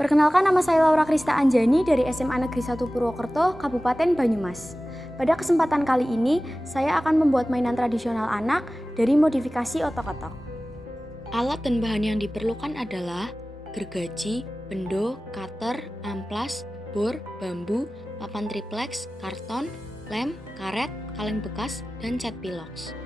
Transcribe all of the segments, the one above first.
Perkenalkan, nama saya Laura Krista Anjani dari SMA Negeri 1 Purwokerto, Kabupaten Banyumas. Pada kesempatan kali ini, saya akan membuat mainan tradisional anak dari modifikasi otok-otok. Alat dan bahan yang diperlukan adalah gergaji, bendo, cutter, amplas, bor, bambu, papan triplex, karton, lem, karet, kaleng bekas, dan cat pilox.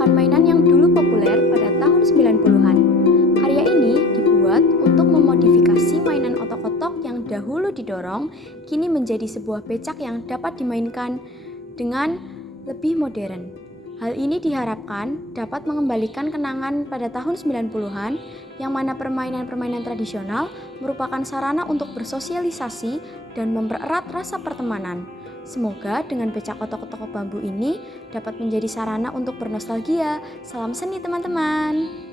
Mainan yang dulu populer pada tahun 90-an. Karya ini dibuat untuk memodifikasi mainan otok-otok yang dahulu didorong, kini menjadi sebuah becak yang dapat dimainkan dengan lebih modern. Hal ini diharapkan dapat mengembalikan kenangan pada tahun 90-an, yang mana permainan-permainan tradisional merupakan sarana untuk bersosialisasi dan mempererat rasa pertemanan. Semoga dengan becak otok-otok bambu ini dapat menjadi sarana untuk bernostalgia. Salam seni teman-teman.